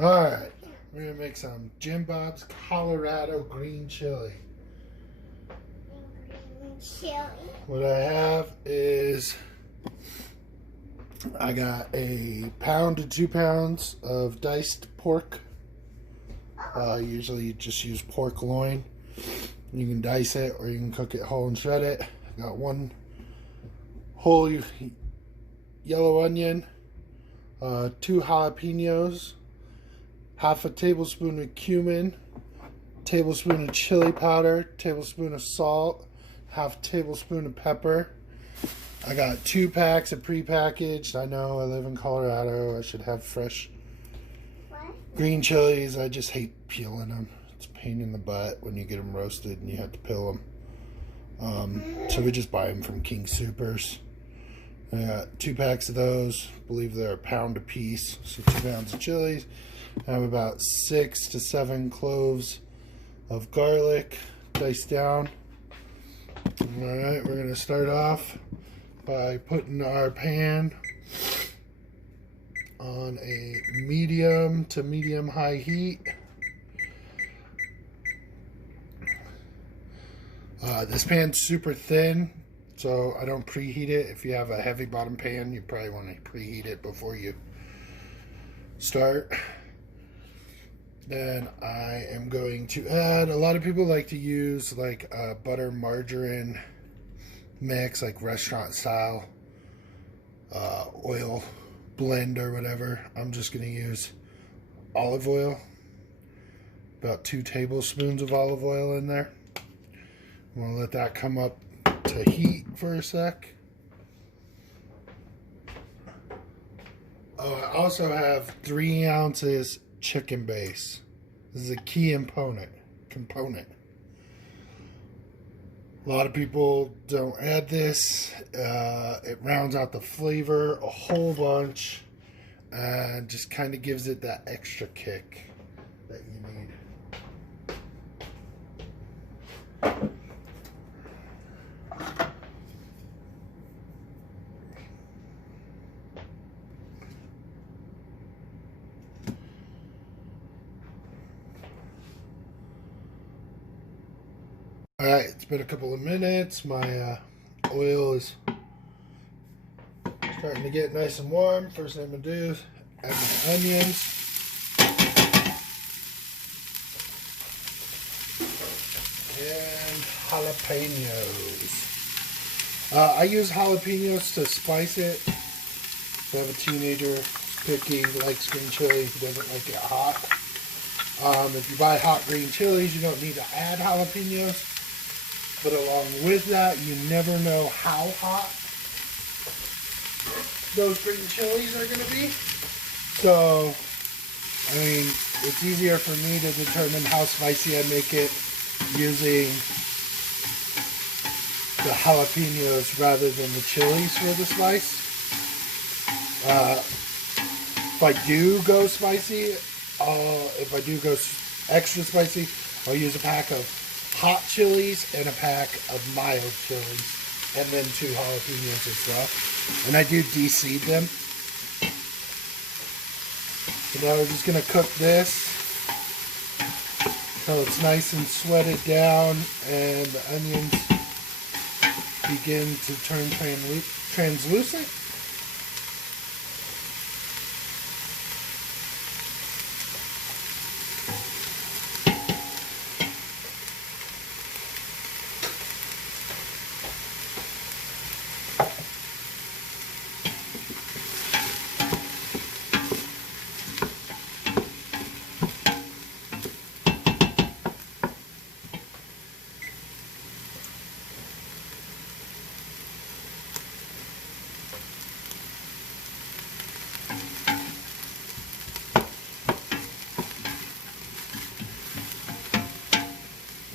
Alright, we're going to make some Jimbob's Colorado green chili. What I have is I got a pound to 2 pounds of diced pork. Usually you just use pork loin. You can dice it or you can cook it whole and shred it. I got 1 whole yellow onion, 2 jalapenos, half a tablespoon of cumin, tablespoon of chili powder, tablespoon of salt, half tablespoon of pepper. I got 2 packs of prepackaged. I know I live in Colorado. I should have fresh green chilies. I just hate peeling them. It's a pain in the butt when you get them roasted and you have to peel them. So we just buy them from King Soopers. I got 2 packs of those. I believe they're a pound a piece. So 2 pounds of chilies. I have about 6 to 7 cloves of garlic diced down. Alright, we're going to start off by putting our pan on a medium to medium high heat. This pan's super thin, so I don't preheat it. If you have a heavy bottom pan, you probably want to preheat it before you start. Then I am going to add, a lot of people like to use like a butter margarine mix, like restaurant style oil blend or whatever. I'm just going to use olive oil, about 2 tablespoons of olive oil in there. I'm going to let that come up to heat for a sec. I also have 3 ounces chicken base. This is a key component. A lot of people don't add this. It rounds out the flavor a whole bunch and just kind of gives it that extra kick that you need. Alright, it's been a couple of minutes. My oil is starting to get nice and warm. First thing I'm going to do is add my onions. And jalapenos. I use jalapenos to spice it. If I have a teenager picky, likes green chili, who doesn't like it hot. If you buy hot green chilies, you don't need to add jalapenos. But along with that, you never know how hot those green chilies are going to be. So, I mean, it's easier for me to determine how spicy I make it using the jalapenos rather than the chilies for the spice. If I do go spicy, if I do go extra spicy, I'll use a pack of hot chilies and a pack of mild chilies, and then 2 jalapenos as well. And I do de-seed them. So now we're just going to cook this until it's nice and sweated down and the onions begin to turn translucent.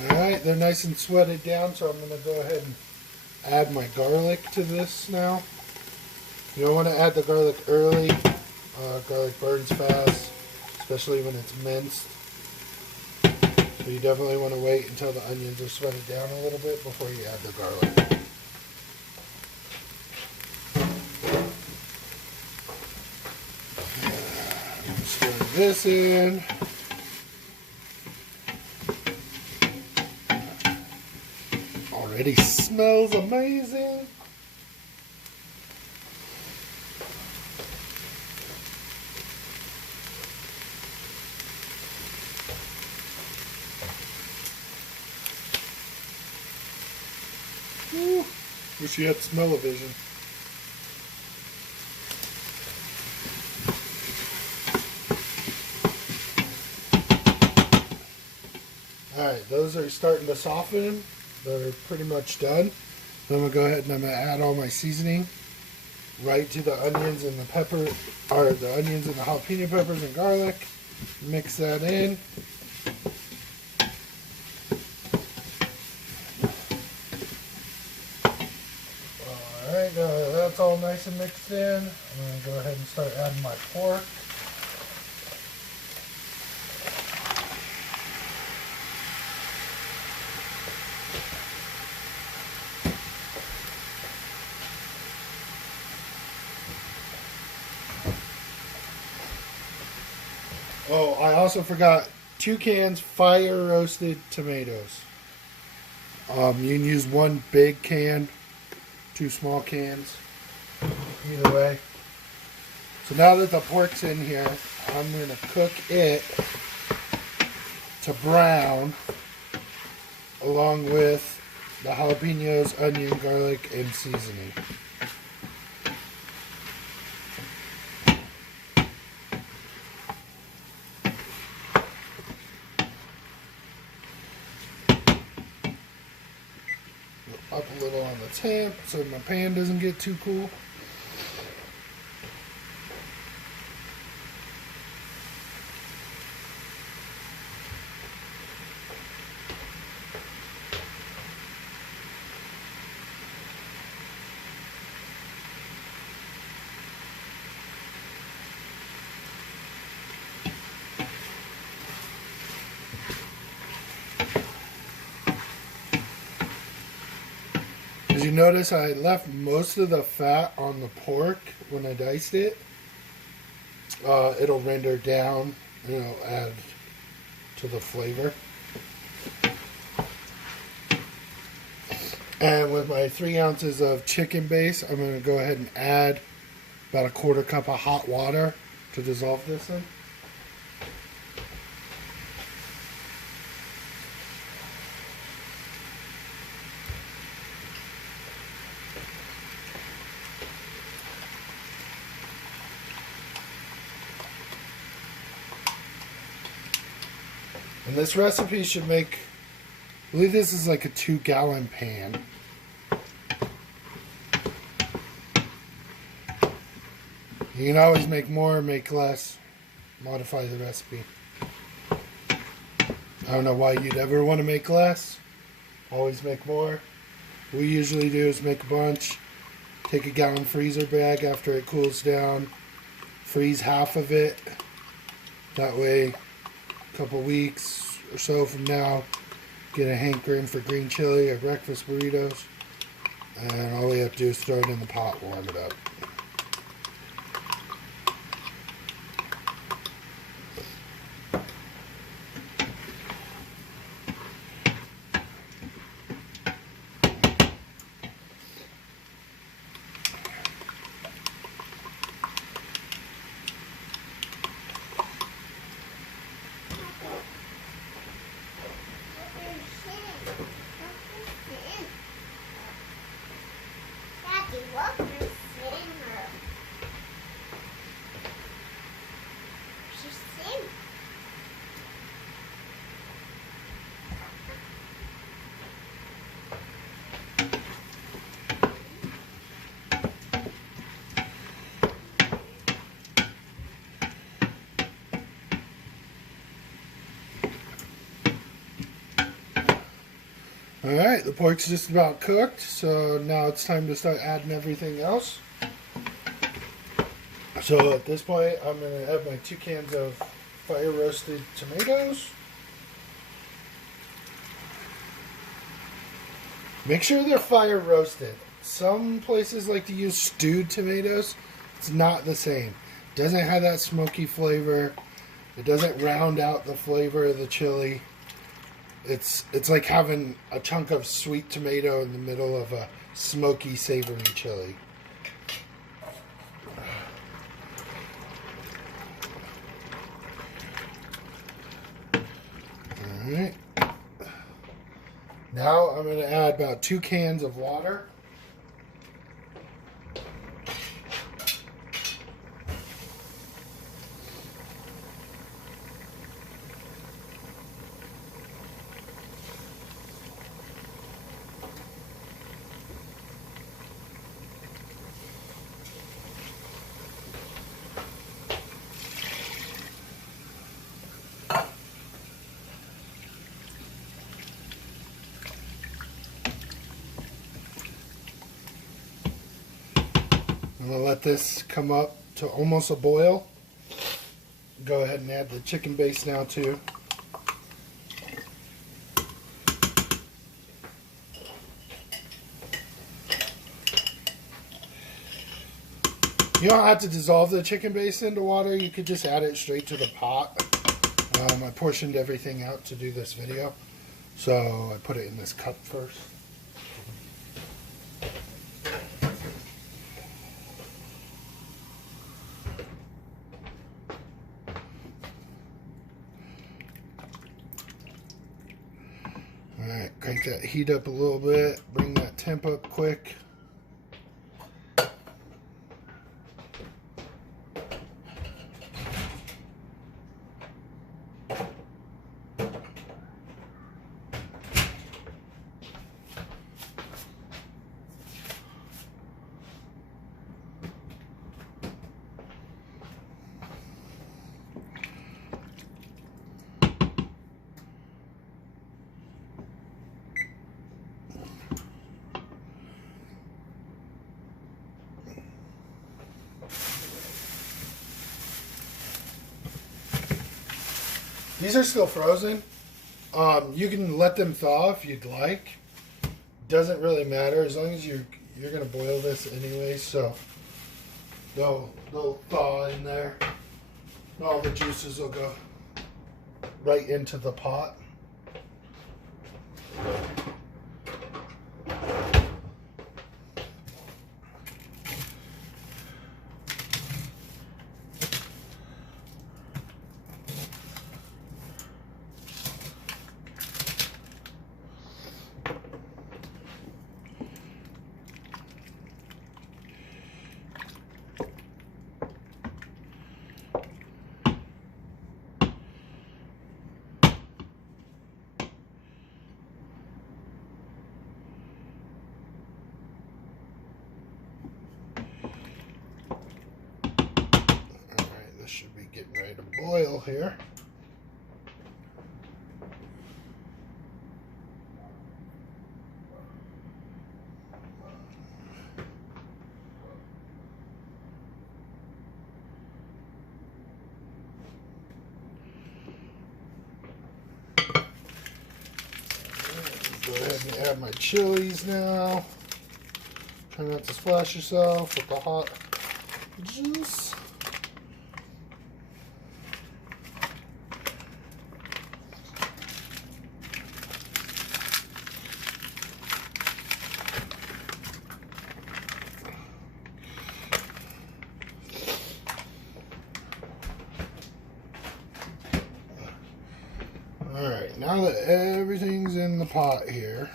Alright, they're nice and sweated down, so I'm going to go ahead and add my garlic to this now. You don't want to add the garlic early. Garlic burns fast, especially when it's minced. So you definitely want to wait until the onions are sweated down a little bit before you add the garlic. Stir this in. Already smells amazing. Woo. Wish you had smell-o-vision. Alright, those are starting to soften. They're pretty much done. Then I'm going to go ahead and I'm going to add all my seasoning right to the onions and the pepper, or the onions and the jalapeno peppers and garlic. Mix that in. Alright, that's all nice and mixed in. I'm going to go ahead and start adding my pork. Oh, I also forgot 2 cans fire roasted tomatoes. You can use 1 big can, 2 small cans, either way. So now that the pork's in here, I'm going to cook it to brown along with the jalapenos, onion, garlic, and seasoning. Up a little on the temp so my pan doesn't get too cool. As you notice, I left most of the fat on the pork when I diced it. It'll render down and it'll add to the flavor. And with my 3 ounces of chicken base, I'm going to go ahead and add about a 1/4 cup of hot water to dissolve this in. And this recipe should make, I believe this is like a 2-gallon pan. You can always make more, make less, modify the recipe. I don't know why you'd ever want to make less. Always make more. What we usually do is make a bunch, take a gallon freezer bag after it cools down, freeze half of it. That way, couple weeks or so from now, get a hankering for green chili or breakfast burritos, and all we have to do is throw it in the pot, warm it up. Alright, the pork's just about cooked, so now it's time to start adding everything else. So at this point, I'm going to add my 2 cans of fire roasted tomatoes. Make sure they're fire roasted. Some places like to use stewed tomatoes. It's not the same. Doesn't have that smoky flavor. It doesn't round out the flavor of the chili. It's like having a chunk of sweet tomato in the middle of a smoky, savory chili. Alright. Now I'm going to add about 2 cans of water. I'm going to let this come up to almost a boil. Go ahead and add the chicken base now too. You don't have to dissolve the chicken base into water. You could just add it straight to the pot. I portioned everything out to do this video, so I put it in this cup first. Alright, crank that heat up a little bit, bring that temp up quick. These are still frozen. You can let them thaw if you'd like. Doesn't really matter as long as you're gonna boil this anyway, so they'll thaw in there. And all the juices will go right into the pot. Should be getting ready to boil here. Go ahead and add my chilies now. Try not to splash yourself with the hot juice. Alright, now that everything's in the pot here,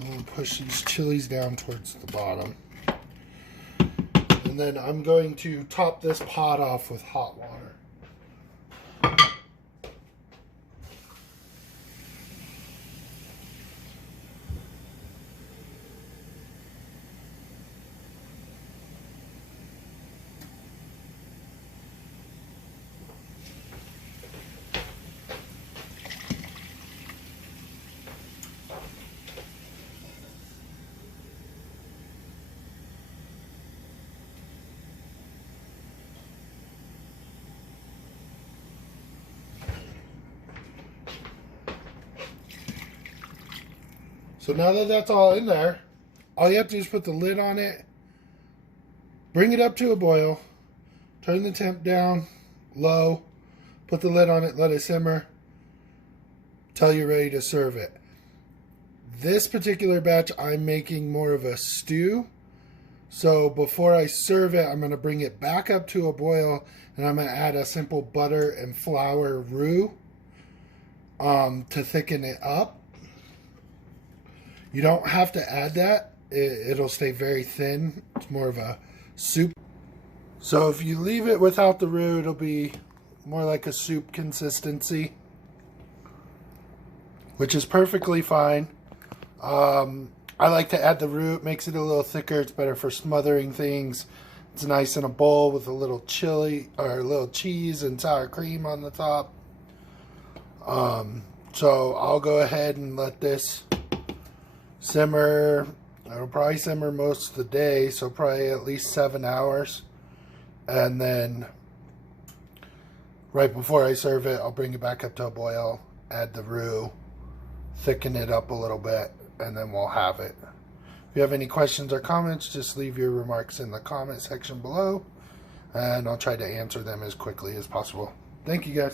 I'm going to push these chilies down towards the bottom. And then I'm going to top this pot off with hot water. So now that that's all in there, all you have to do is put the lid on it, bring it up to a boil, turn the temp down low, put the lid on it, let it simmer, till you're ready to serve it. This particular batch, I'm making more of a stew. So before I serve it, I'm going to bring it back up to a boil, and I'm going to add a simple butter and flour roux to thicken it up. You don't have to add that. It'll stay very thin. It's more of a soup. So if you leave it without the roux, it'll be more like a soup consistency, which is perfectly fine. I like to add the roux. It makes it a little thicker. It's better for smothering things. It's nice in a bowl with a little chili or a little cheese and sour cream on the top. So I'll go ahead and let this simmer. It'll probably simmer most of the day, so probably at least 7 hours. And then right before I serve it, I'll bring it back up to a boil, add the roux, thicken it up a little bit, and then we'll have it. If you have any questions or comments, just leave your remarks in the comment section below, and I'll try to answer them as quickly as possible. Thank you, guys.